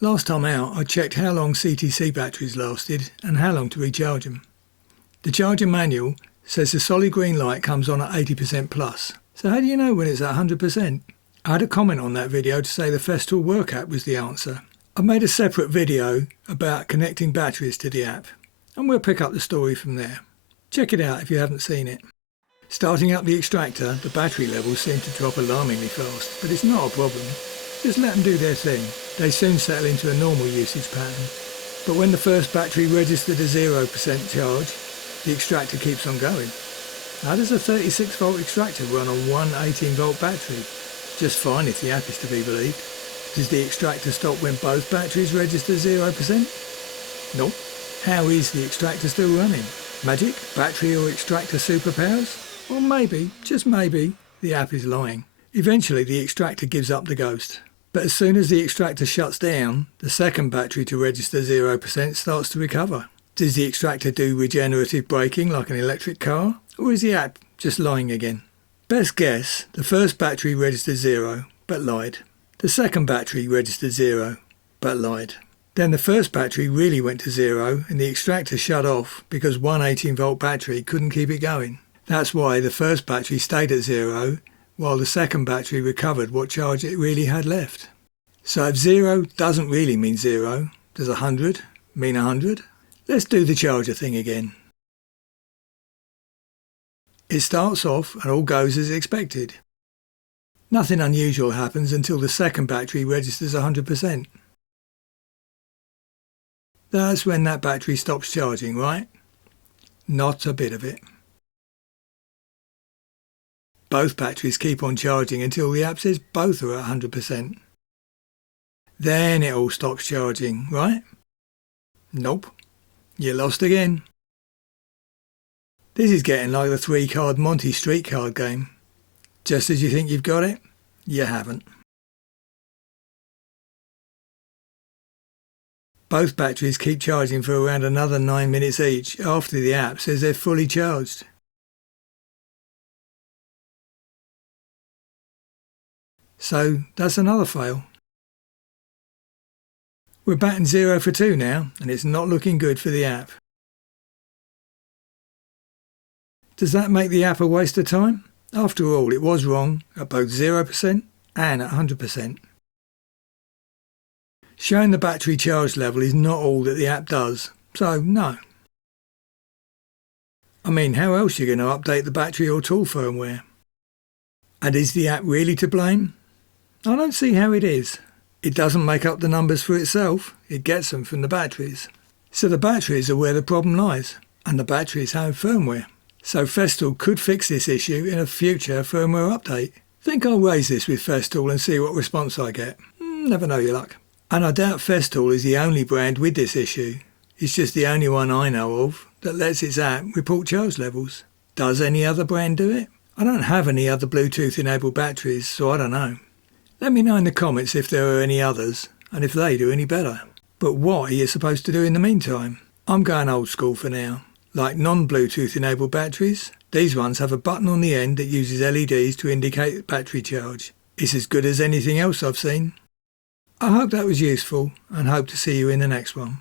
Last time out I checked how long CTC batteries lasted and how long to recharge them. The charger manual says the solid green light comes on at 80% plus. So how do you know when it's at 100%? I had a comment on that video to say the Festool work app was the answer. I've made a separate video about connecting batteries to the app, and we'll pick up the story from there. Check it out if you haven't seen it. Starting up the extractor, the battery levels seem to drop alarmingly fast, but it's not a problem. Just let them do their thing. They soon settle into a normal usage pattern. But when the first battery registered a 0% charge, the extractor keeps on going. How does a 36 volt extractor run on one 18 volt battery? Just fine if the app is to be believed. Does the extractor stop when both batteries register 0%? Nope. How is the extractor still running? Magic? Battery or extractor superpowers? Or maybe, just maybe, the app is lying. Eventually the extractor gives up the ghost. But as soon as the extractor shuts down, the second battery to register 0% starts to recover. Does the extractor do regenerative braking like an electric car? Or is the app just lying again? Best guess, the first battery registered 0, but lied. The second battery registered 0, but lied. Then the first battery really went to 0 and the extractor shut off because one 18 volt battery couldn't keep it going. That's why the first battery stayed at 0 while the second battery recovered what charge it really had left. So if 0 doesn't really mean 0, does 100 mean 100? Let's do the charger thing again. It starts off and all goes as expected. Nothing unusual happens until the second battery registers 100%. That's when that battery stops charging, right? Not a bit of it. Both batteries keep on charging until the app says both are at 100%. Then it all stops charging, right? Nope. You're lost again. This is getting like the 3-card Monty Street card game. Just as you think you've got it, you haven't. Both batteries keep charging for around another 9 minutes each after the app says they're fully charged. So that's another fail. We're batting 0 for 2 now, and it's not looking good for the app. Does that make the app a waste of time? After all, it was wrong at both 0% and at 100%. Showing the battery charge level is not all that the app does, so no. I mean, how else are you going to update the battery or tool firmware? And is the app really to blame? I don't see how it is. It doesn't make up the numbers for itself, it gets them from the batteries. So the batteries are where the problem lies, and the batteries have firmware. So Festool could fix this issue in a future firmware update. Think I'll raise this with Festool and see what response I get. Never know your luck. And I doubt Festool is the only brand with this issue. It's just the only one I know of that lets its app report charge levels. Does any other brand do it? I don't have any other Bluetooth enabled batteries, so I don't know. Let me know in the comments if there are any others, and if they do any better. But what are you supposed to do in the meantime? I'm going old school for now. Like non-Bluetooth enabled batteries, these ones have a button on the end that uses LEDs to indicate battery charge. It's as good as anything else I've seen. I hope that was useful, and hope to see you in the next one.